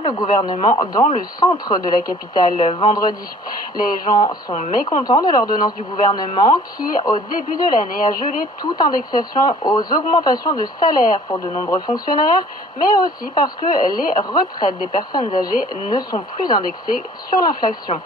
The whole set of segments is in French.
devant le gouvernement dans le centre de la capitale vendredi. Les gens sont mécontents de l'ordonnance du gouvernement qui, au début de l'année, a gelé toute indexation aux augmentations de salaire pour de nombreux fonctionnaires, mais aussi parce que les retraites des personnes âgées ne sont plus indexées sur l'inflation.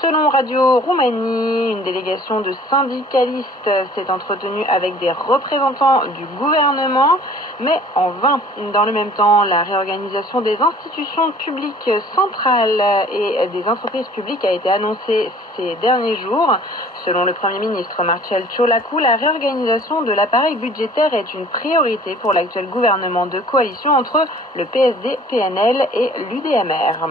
Selon Radio Roumanie, une délégation de syndicalistes s'est entretenue avec des représentants du gouvernement, mais en vain. Dans le même temps, la réorganisation des institutions publiques centrales et des entreprises publiques a été annoncée ces derniers jours. Selon le Premier ministre Marcel Ciolacu, la réorganisation de l'appareil budgétaire est une priorité pour l'actuel gouvernement de coalition entre le PSD, PNL et l'UDMR.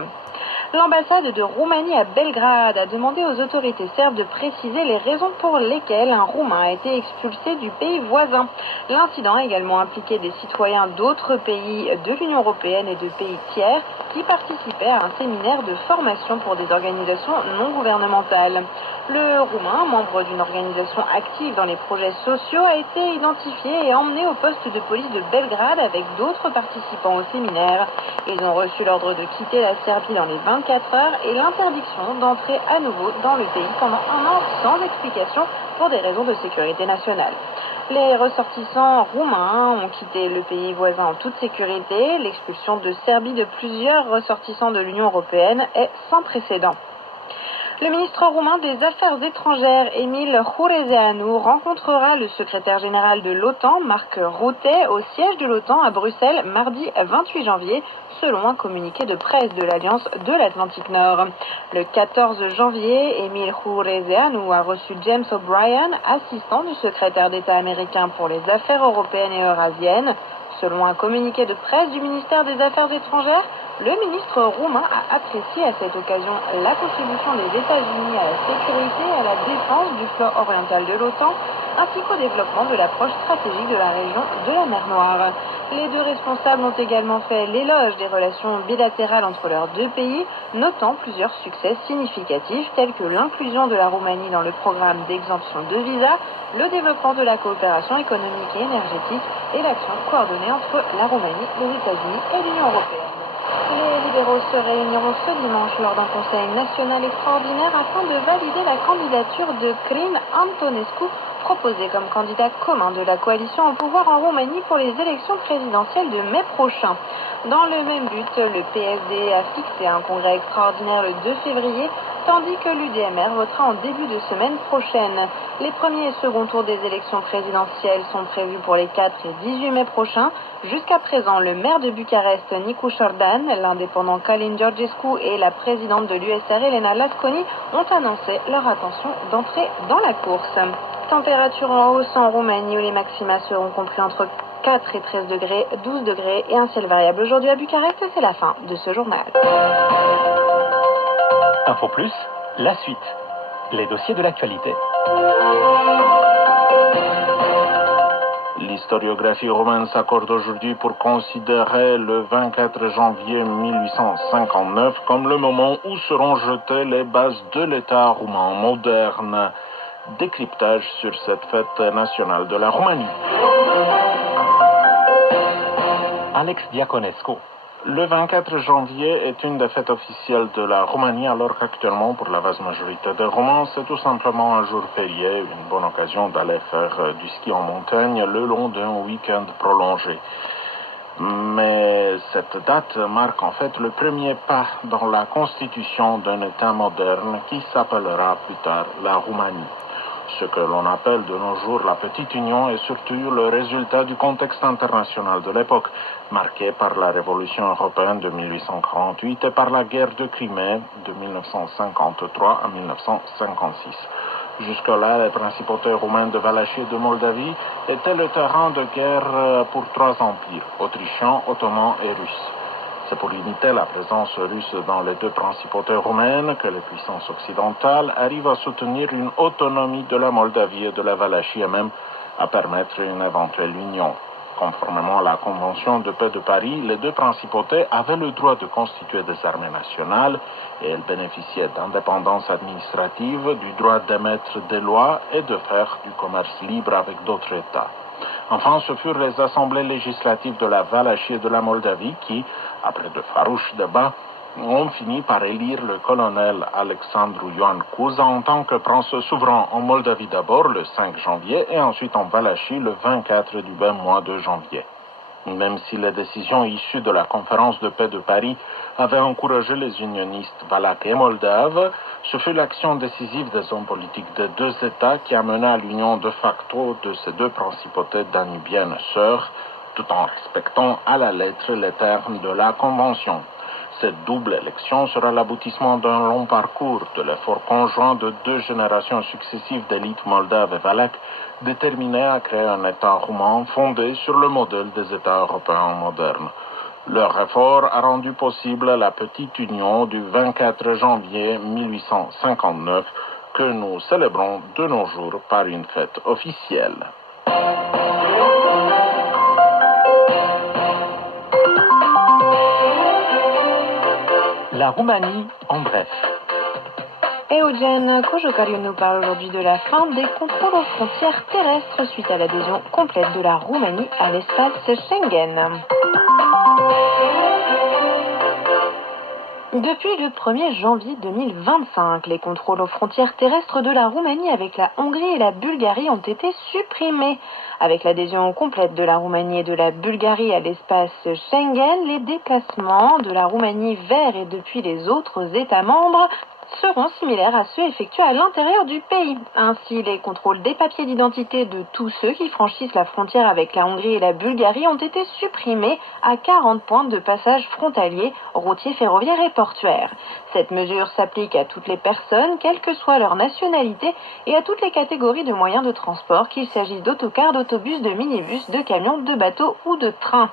L'ambassade de Roumanie à Belgrade a demandé aux autorités serbes de préciser les raisons pour lesquelles un Roumain a été expulsé du pays voisin. L'incident a également impliqué des citoyens d'autres pays de l'Union européenne et de pays tiers qui participaient à un séminaire de formation pour des organisations non gouvernementales. Le Roumain, membre d'une organisation active dans les projets sociaux, a été identifié et emmené au poste de police de Belgrade avec d'autres participants au séminaire. Ils ont reçu l'ordre de quitter la Serbie dans les 24 heures et l'interdiction d'entrer à nouveau dans le pays pendant un an sans explication pour des raisons de sécurité nationale. Les ressortissants roumains ont quitté le pays voisin en toute sécurité. L'expulsion de Serbie de plusieurs ressortissants de l'Union européenne est sans précédent. Le ministre roumain des Affaires étrangères, Emil Hurezeanu, rencontrera le secrétaire général de l'OTAN, Mark Rutte, au siège de l'OTAN à Bruxelles, mardi 28 janvier, selon un communiqué de presse de l'Alliance de l'Atlantique Nord. Le 14 janvier, Emil Hurezeanu a reçu James O'Brien, assistant du secrétaire d'État américain pour les affaires européennes et eurasiennes. Selon un communiqué de presse du ministère des Affaires étrangères, le ministre roumain a apprécié à cette occasion la contribution des États-Unis à la sécurité et à la défense du flanc oriental de l'OTAN, ainsi qu'au développement de l'approche stratégique de la région de la mer Noire. Les deux responsables ont également fait l'éloge des relations bilatérales entre leurs deux pays, notant plusieurs succès significatifs tels que l'inclusion de la Roumanie dans le programme d'exemption de visa, le développement de la coopération économique et énergétique et l'action coordonnée entre la Roumanie, les États-Unis et l'Union européenne. Les libéraux se réuniront ce dimanche lors d'un conseil national extraordinaire afin de valider la candidature de Crin Antonescu, proposé comme candidat commun de la coalition au pouvoir en Roumanie pour les élections présidentielles de mai prochain. Dans le même but, le PSD a fixé un congrès extraordinaire le 2 février, tandis que l'UDMR votera en début de semaine prochaine. Les premiers et second tours des élections présidentielles sont prévus pour les 4 et 18 mai prochains. Jusqu'à présent, le maire de Bucarest, Nicu Șordan, l'indépendant Călin Georgescu et la présidente de l'USR, Elena Lasconi, ont annoncé leur intention d'entrer dans la course. Température en hausse en Roumanie où les maxima seront compris entre 4 et 13 degrés, 12 degrés et un ciel variable aujourd'hui à Bucarest. C'est la fin de ce journal. Info Plus, la suite. Les dossiers de l'actualité. L'historiographie roumaine s'accorde aujourd'hui pour considérer le 24 janvier 1859 comme le moment où seront jetées les bases de l'État roumain moderne. Décryptage sur cette fête nationale de la Roumanie. Alex Diaconescu. Le 24 janvier est une des fêtes officielles de la Roumanie, alors qu'actuellement, pour la vaste majorité des Roumains, c'est tout simplement un jour férié, une bonne occasion d'aller faire du ski en montagne le long d'un week-end prolongé. Mais cette date marque en fait le premier pas dans la constitution d'un État moderne qui s'appellera plus tard la Roumanie. Ce que l'on appelle de nos jours la Petite Union est surtout le résultat du contexte international de l'époque, marqué par la Révolution européenne de 1848 et par la guerre de Crimée de 1953 à 1956. Jusque-là, les principautés roumaines de Valachie et de Moldavie étaient le terrain de guerre pour trois empires, autrichiens, ottomans et russes. C'est pour limiter la présence russe dans les deux principautés roumaines que les puissances occidentales arrivent à soutenir une autonomie de la Moldavie et de la Valachie et même à permettre une éventuelle union. Conformément à la Convention de paix de Paris, les deux principautés avaient le droit de constituer des armées nationales et elles bénéficiaient d'indépendance administrative, du droit d'émettre des lois et de faire du commerce libre avec d'autres États. Enfin, ce furent les assemblées législatives de la Valachie et de la Moldavie qui, après de farouches débats, ont fini par élire le colonel Alexandru Ioan Cuza en tant que prince souverain en Moldavie d'abord le 5 janvier et ensuite en Valachie le 24 du même mois de janvier. Même si les décisions issues de la conférence de paix de Paris avaient encouragé les unionistes valaques et moldaves, ce fut l'action décisive des hommes politiques des deux États qui amena à l'union de facto de ces deux principautés danubiennes sœurs, tout en respectant à la lettre les termes de la Convention. Cette double élection sera l'aboutissement d'un long parcours de l'effort conjoint de deux générations successives d'élites moldaves et valaques déterminées à créer un État roumain fondé sur le modèle des États européens modernes. Leur effort a rendu possible la petite union du 24 janvier 1859 que nous célébrons de nos jours par une fête officielle. La Roumanie en bref. Eugen Kojokariu nous parle aujourd'hui de la fin des contrôles aux frontières terrestres suite à l'adhésion complète de la Roumanie à l'espace Schengen. Depuis le 1er janvier 2025, les contrôles aux frontières terrestres de la Roumanie avec la Hongrie et la Bulgarie ont été supprimés. Avec l'adhésion complète de la Roumanie et de la Bulgarie à l'espace Schengen, les déplacements de la Roumanie vers et depuis les autres États membres seront similaires à ceux effectués à l'intérieur du pays. Ainsi, les contrôles des papiers d'identité de tous ceux qui franchissent la frontière avec la Hongrie et la Bulgarie ont été supprimés à 40 points de passage frontaliers, routiers, ferroviaires et portuaires. Cette mesure s'applique à toutes les personnes, quelle que soit leur nationalité, et à toutes les catégories de moyens de transport, qu'il s'agisse d'autocars, d'autobus, de minibus, de camions, de bateaux ou de trains.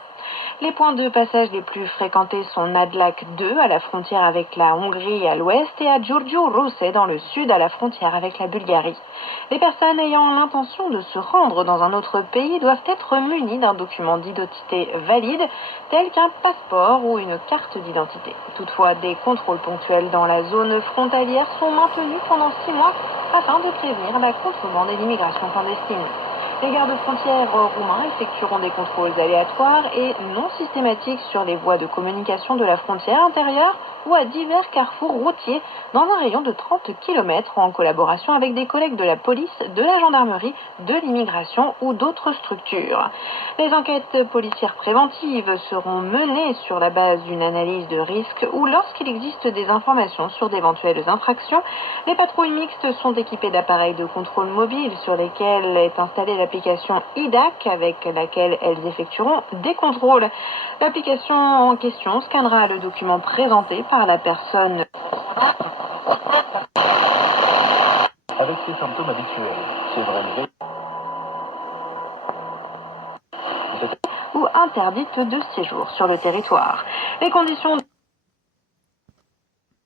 Les points de passage les plus fréquentés sont Nadlac 2 à la frontière avec la Hongrie à l'ouest et à Giurgiu Ruse dans le sud à la frontière avec la Bulgarie. Les personnes ayant l'intention de se rendre dans un autre pays doivent être munies d'un document d'identité valide tel qu'un passeport ou une carte d'identité. Toutefois, des contrôles ponctuels dans la zone frontalière sont maintenus pendant 6 mois afin de prévenir la contrebande et l'immigration clandestine. Les gardes-frontières roumains effectueront des contrôles aléatoires et non systématiques sur les voies de communication de la frontière intérieure ou à divers carrefours routiers dans un rayon de 30 km en collaboration avec des collègues de la police, de la gendarmerie, de l'immigration ou d'autres structures. Les enquêtes policières préventives seront menées sur la base d'une analyse de risque ou lorsqu'il existe des informations sur d'éventuelles infractions. Les patrouilles mixtes sont équipées d'appareils de contrôle mobile sur lesquels est installée l'application IDAC avec laquelle elles effectueront des contrôles. L'application en question scannera le document présenté par la personne Avec ses symptômes habituels, fièvre élevée, ou interdite de séjour sur le territoire. Les conditions